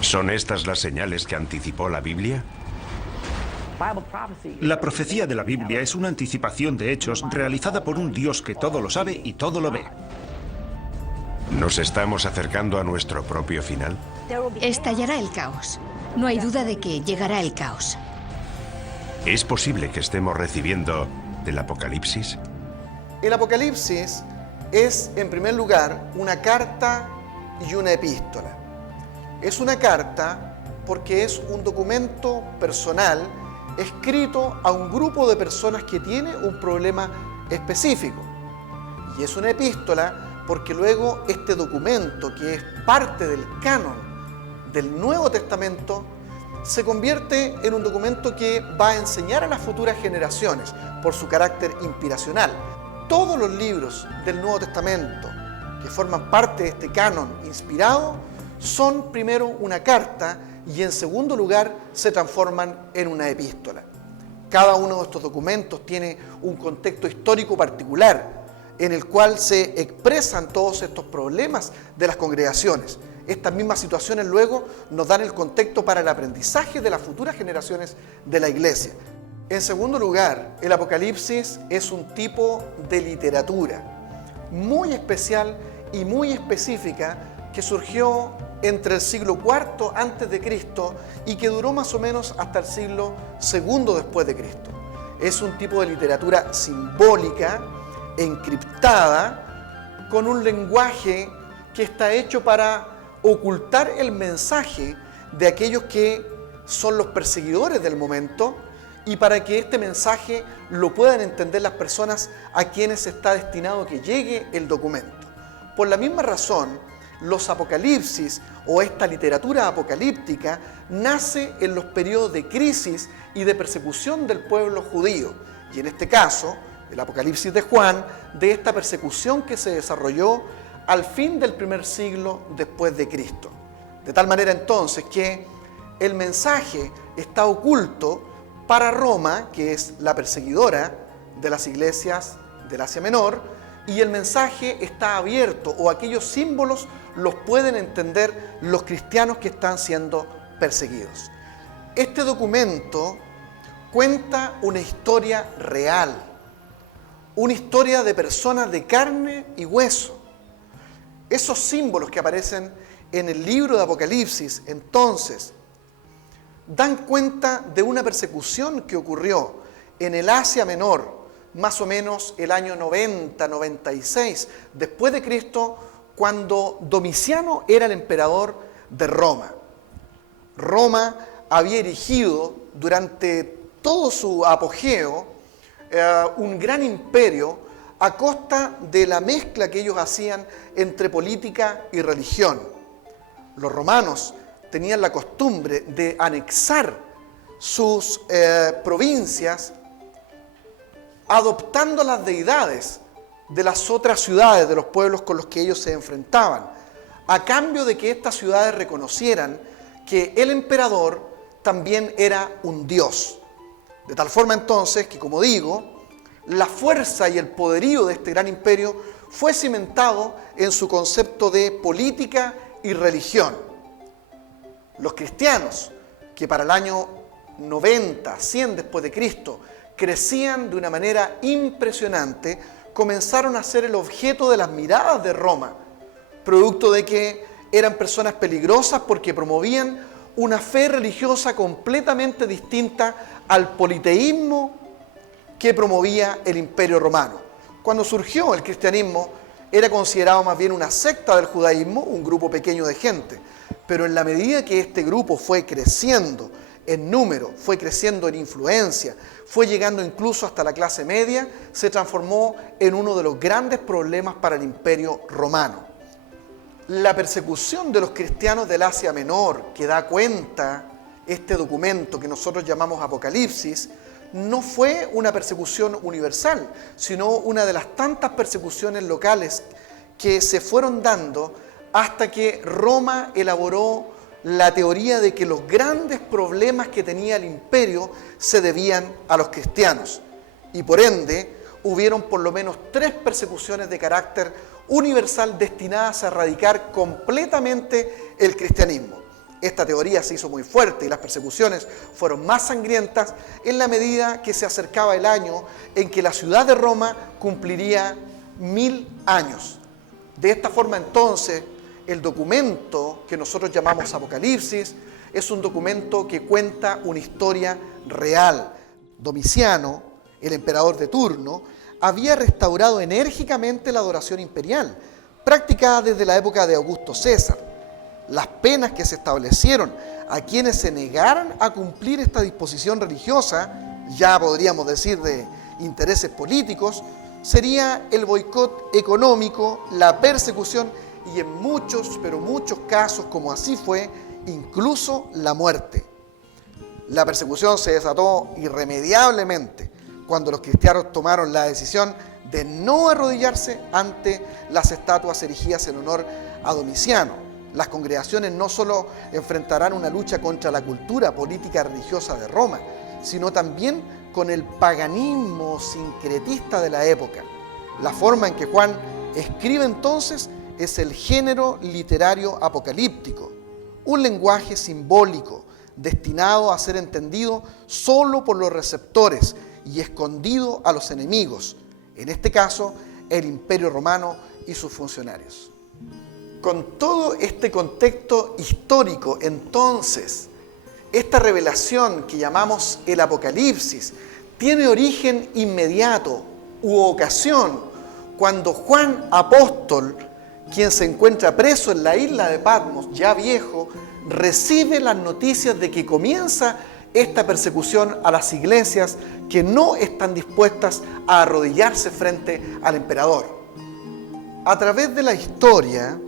¿Son estas las señales que anticipó la Biblia? La profecía de la Biblia es una anticipación de hechos realizada por un Dios que todo lo sabe y todo lo ve. ¿Nos estamos acercando a nuestro propio final? Estallará el caos. No hay duda de que llegará el caos. ¿Es posible que estemos recibiendo el Apocalipsis? El Apocalipsis es, en primer lugar, una carta y una epístola. Es una carta porque es un documento personal escrito a un grupo de personas que tiene un problema específico. Y es una epístola porque luego este documento, que es parte del canon del Nuevo Testamento, se convierte en un documento que va a enseñar a las futuras generaciones por su carácter inspiracional. Todos los libros del Nuevo Testamento que forman parte de este canon inspirado son primero una carta y en segundo lugar se transforman en una epístola. Cada uno de estos documentos tiene un contexto histórico particular en el cual se expresan todos estos problemas de las congregaciones. Estas mismas situaciones luego nos dan el contexto para el aprendizaje de las futuras generaciones de la iglesia. En segundo lugar, el Apocalipsis es un tipo de literatura muy especial y muy específica que surgió entre el siglo IV antes de Cristo y que duró más o menos hasta el siglo II después de Cristo. Es un tipo de literatura simbólica, encriptada, con un lenguaje que está hecho para ocultar el mensaje de aquellos que son los perseguidores del momento y para que este mensaje lo puedan entender las personas a quienes está destinado que llegue el documento. Por la misma razón, los apocalipsis o esta literatura apocalíptica nace en los periodos de crisis y de persecución del pueblo judío. Y en este caso, el Apocalipsis de Juan, de esta persecución que se desarrolló al fin del primer siglo después de Cristo. De tal manera entonces que el mensaje está oculto para Roma, que es la perseguidora de las iglesias del Asia Menor, y el mensaje está abierto, o aquellos símbolos los pueden entender los cristianos que están siendo perseguidos. Este documento cuenta una historia real, una historia de personas de carne y hueso. Esos símbolos que aparecen en el libro de Apocalipsis, entonces, dan cuenta de una persecución que ocurrió en el Asia Menor, más o menos el año 90-96 después de Cristo, cuando Domiciano era el emperador de Roma. Roma había erigido durante todo su apogeo un gran imperio a costa de la mezcla que ellos hacían entre política y religión. Los romanos tenían la costumbre de anexar sus provincias adoptando las deidades de las otras ciudades, de los pueblos con los que ellos se enfrentaban, a cambio de que estas ciudades reconocieran que el emperador también era un dios. De tal forma entonces que, como digo, la fuerza y el poderío de este gran imperio fue cimentado en su concepto de política y religión. Los cristianos, que para el año 90, 100 después de Cristo, crecían de una manera impresionante, comenzaron a ser el objeto de las miradas de Roma, producto de que eran personas peligrosas porque promovían una fe religiosa completamente distinta al politeísmo que promovía el Imperio Romano. Cuando surgió el cristianismo, era considerado más bien una secta del judaísmo, un grupo pequeño de gente, pero en la medida que este grupo fue creciendo en número, fue creciendo en influencia, fue llegando incluso hasta la clase media, se transformó en uno de los grandes problemas para el Imperio Romano. La persecución de los cristianos del Asia Menor, que da cuenta este documento que nosotros llamamos Apocalipsis, no fue una persecución universal, sino una de las tantas persecuciones locales que se fueron dando hasta que Roma elaboró la teoría de que los grandes problemas que tenía el imperio se debían a los cristianos. Y por ende, hubieron por lo menos 3 persecuciones de carácter universal destinadas a erradicar completamente el cristianismo. Esta teoría se hizo muy fuerte y las persecuciones fueron más sangrientas en la medida que se acercaba el año en que la ciudad de Roma cumpliría 1000 años. De esta forma, entonces, el documento que nosotros llamamos Apocalipsis es un documento que cuenta una historia real. Domiciano, el emperador de turno, había restaurado enérgicamente la adoración imperial, practicada desde la época de Augusto César. Las penas que se establecieron a quienes se negaran a cumplir esta disposición religiosa, ya podríamos decir de intereses políticos, sería el boicot económico, la persecución y en muchos, pero muchos casos, como así fue, incluso la muerte. La persecución se desató irremediablemente cuando los cristianos tomaron la decisión de no arrodillarse ante las estatuas erigidas en honor a Domiciano. Las congregaciones no solo enfrentarán una lucha contra la cultura política religiosa de Roma, sino también con el paganismo sincretista de la época. La forma en que Juan escribe entonces es el género literario apocalíptico, un lenguaje simbólico destinado a ser entendido solo por los receptores y escondido a los enemigos, en este caso el Imperio Romano y sus funcionarios. Con todo este contexto histórico, entonces, esta revelación que llamamos el Apocalipsis tiene origen inmediato u ocasión cuando Juan Apóstol, quien se encuentra preso en la isla de Patmos, ya viejo, recibe las noticias de que comienza esta persecución a las iglesias que no están dispuestas a arrodillarse frente al emperador. A través de la historia,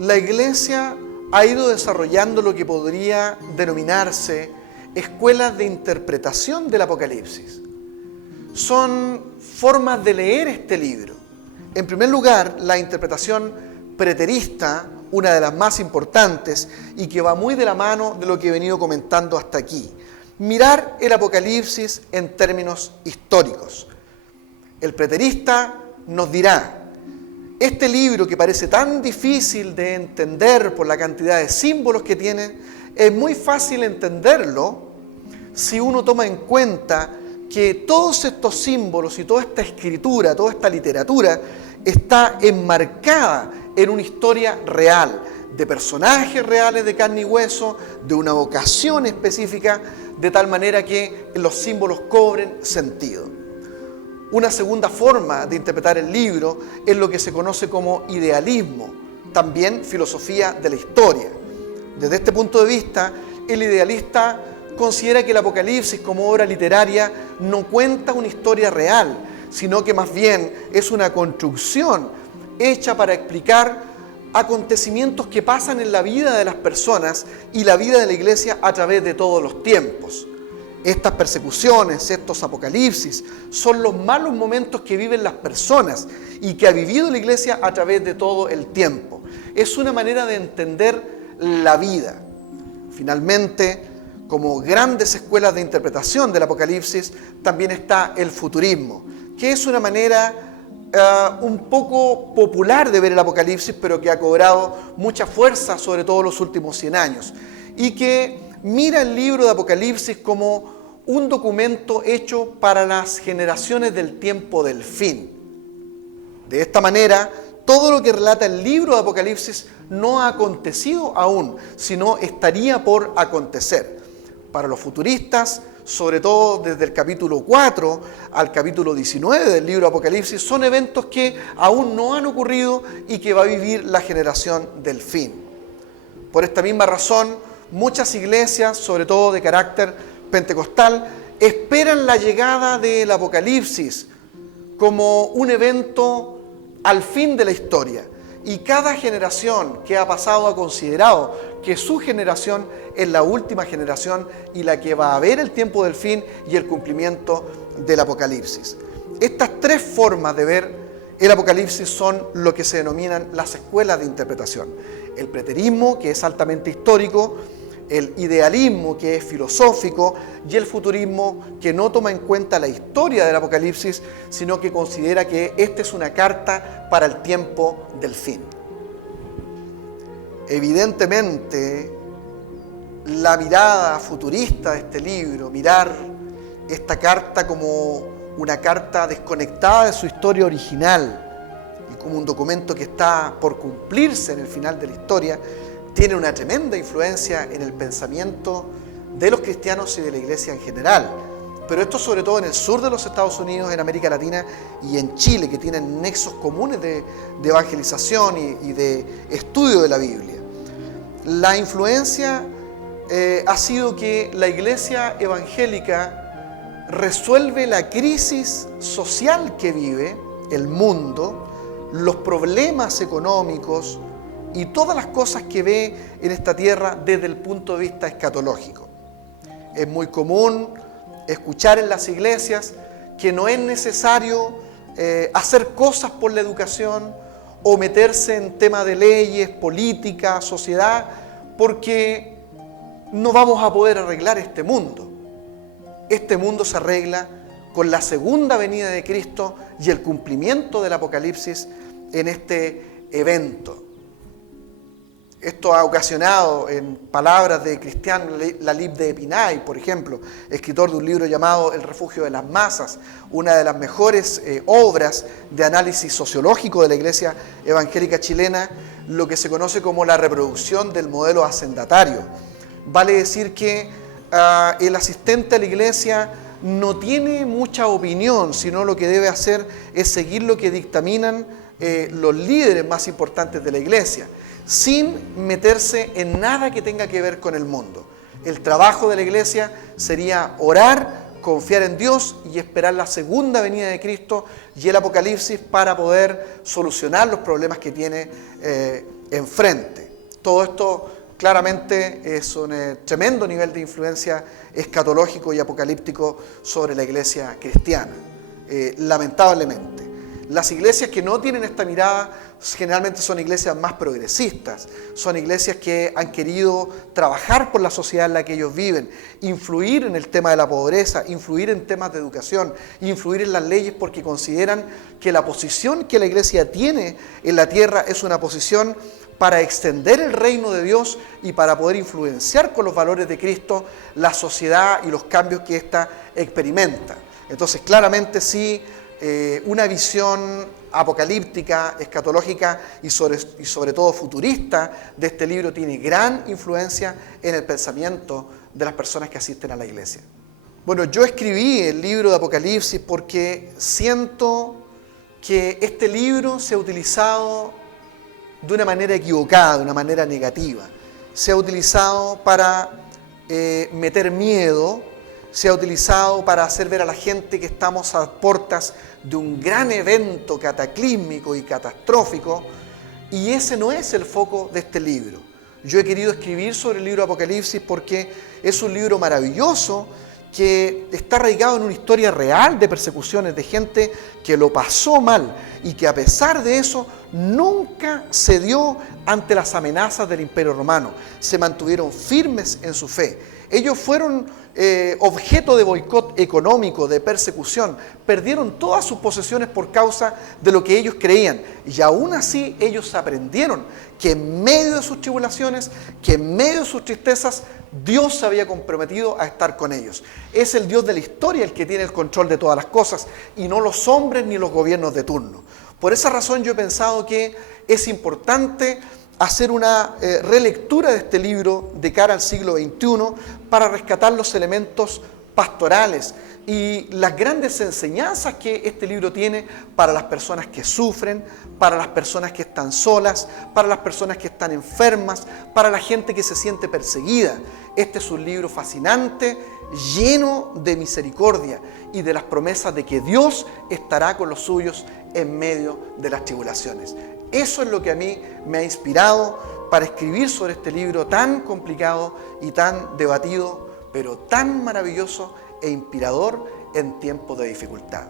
la iglesia ha ido desarrollando lo que podría denominarse escuelas de interpretación del Apocalipsis. Son formas de leer este libro. En primer lugar, la interpretación preterista, una de las más importantes y que va muy de la mano de lo que he venido comentando hasta aquí. Mirar el Apocalipsis en términos históricos. El preterista nos dirá: este libro, que parece tan difícil de entender por la cantidad de símbolos que tiene, es muy fácil entenderlo si uno toma en cuenta que todos estos símbolos y toda esta escritura, toda esta literatura, está enmarcada en una historia real, de personajes reales de carne y hueso, de una vocación específica, de tal manera que los símbolos cobren sentido. Una segunda forma de interpretar el libro es lo que se conoce como idealismo, también filosofía de la historia. Desde este punto de vista, el idealista considera que el Apocalipsis como obra literaria no cuenta una historia real, sino que más bien es una construcción hecha para explicar acontecimientos que pasan en la vida de las personas y la vida de la iglesia a través de todos los tiempos. Estas persecuciones, estos apocalipsis, son los malos momentos que viven las personas y que ha vivido la iglesia a través de todo el tiempo. Es una manera de entender la vida. Finalmente, como grandes escuelas de interpretación del Apocalipsis, también está el futurismo, que es una manera un poco popular de ver el Apocalipsis, pero que ha cobrado mucha fuerza, sobre todo en los últimos 100 años, y que mira el libro de Apocalipsis como un documento hecho para las generaciones del tiempo del fin. De esta manera, todo lo que relata el libro de Apocalipsis no ha acontecido aún, sino estaría por acontecer. Para los futuristas, sobre todo desde el capítulo 4 al capítulo 19 del libro de Apocalipsis, son eventos que aún no han ocurrido y que va a vivir la generación del fin. Por esta misma razón, muchas iglesias, sobre todo de carácter pentecostal, esperan la llegada del Apocalipsis como un evento al fin de la historia. Y cada generación que ha pasado ha considerado que su generación es la última generación y la que va a ver el tiempo del fin y el cumplimiento del Apocalipsis. Estas tres formas de ver el Apocalipsis son lo que se denominan las escuelas de interpretación. El preterismo, que es altamente histórico, el idealismo, que es filosófico, y el futurismo, que no toma en cuenta la historia del Apocalipsis, sino que considera que esta es una carta para el tiempo del fin. Evidentemente, la mirada futurista de este libro, mirar esta carta como una carta desconectada de su historia original y como un documento que está por cumplirse en el final de la historia, tiene una tremenda influencia en el pensamiento de los cristianos y de la Iglesia en general. Pero esto sobre todo en el sur de los Estados Unidos, en América Latina y en Chile, que tienen nexos comunes de evangelización y de estudio de la Biblia. La influencia ha sido que la Iglesia evangélica resuelve la crisis social que vive el mundo, los problemas económicos y todas las cosas que ve en esta tierra desde el punto de vista escatológico. Es muy común escuchar en las iglesias que no es necesario hacer cosas por la educación o meterse en temas de leyes, política, sociedad, porque no vamos a poder arreglar este mundo. Este mundo se arregla con la segunda venida de Cristo y el cumplimiento del Apocalipsis en este evento. Esto ha ocasionado, en palabras de Cristian Lalib de Epinay, por ejemplo, escritor de un libro llamado El refugio de las masas, una de las mejores obras de análisis sociológico de la Iglesia evangélica chilena, lo que se conoce como la reproducción del modelo hacendatario. Vale decir que el asistente a la iglesia no tiene mucha opinión, sino lo que debe hacer es seguir lo que dictaminan los líderes más importantes de la iglesia, sin meterse en nada que tenga que ver con el mundo. El trabajo de la iglesia sería orar, confiar en Dios y esperar la segunda venida de Cristo y el Apocalipsis para poder solucionar los problemas que tiene enfrente. Todo esto claramente es un tremendo nivel de influencia escatológico y apocalíptico sobre la iglesia cristiana, lamentablemente. Las iglesias que no tienen esta mirada generalmente son iglesias más progresistas, son iglesias que han querido trabajar por la sociedad en la que ellos viven, influir en el tema de la pobreza, influir en temas de educación, influir en las leyes porque consideran que la posición que la iglesia tiene en la tierra es una posición para extender el reino de Dios y para poder influenciar con los valores de Cristo la sociedad y los cambios que ésta experimenta. Entonces, claramente sí, una visión apocalíptica, escatológica y sobre todo futurista de este libro tiene gran influencia en el pensamiento de las personas que asisten a la iglesia. Bueno, yo escribí el libro de Apocalipsis porque siento que este libro se ha utilizado de una manera equivocada, de una manera negativa. Se ha utilizado para meter miedo, se ha utilizado para hacer ver a la gente que estamos a puertas de un gran evento cataclísmico y catastrófico, y ese no es el foco de este libro. Yo he querido escribir sobre el libro Apocalipsis porque es un libro maravilloso que está arraigado en una historia real de persecuciones, de gente que lo pasó mal y que a pesar de eso nunca cedió ante las amenazas del Imperio Romano. Se mantuvieron firmes en su fe. Ellos fueron objeto de boicot económico, de persecución. Perdieron todas sus posesiones por causa de lo que ellos creían. Y aún así ellos aprendieron que en medio de sus tribulaciones, que en medio de sus tristezas, Dios se había comprometido a estar con ellos. Es el Dios de la historia el que tiene el control de todas las cosas y no los hombres ni los gobiernos de turno. Por esa razón yo he pensado que es importante hacer una relectura de este libro de cara al siglo XXI para rescatar los elementos pastorales y las grandes enseñanzas que este libro tiene para las personas que sufren, para las personas que están solas, para las personas que están enfermas, para la gente que se siente perseguida. Este es un libro fascinante, lleno de misericordia y de las promesas de que Dios estará con los suyos en medio de las tribulaciones. Eso es lo que a mí me ha inspirado para escribir sobre este libro tan complicado y tan debatido, pero tan maravilloso e inspirador en tiempos de dificultad.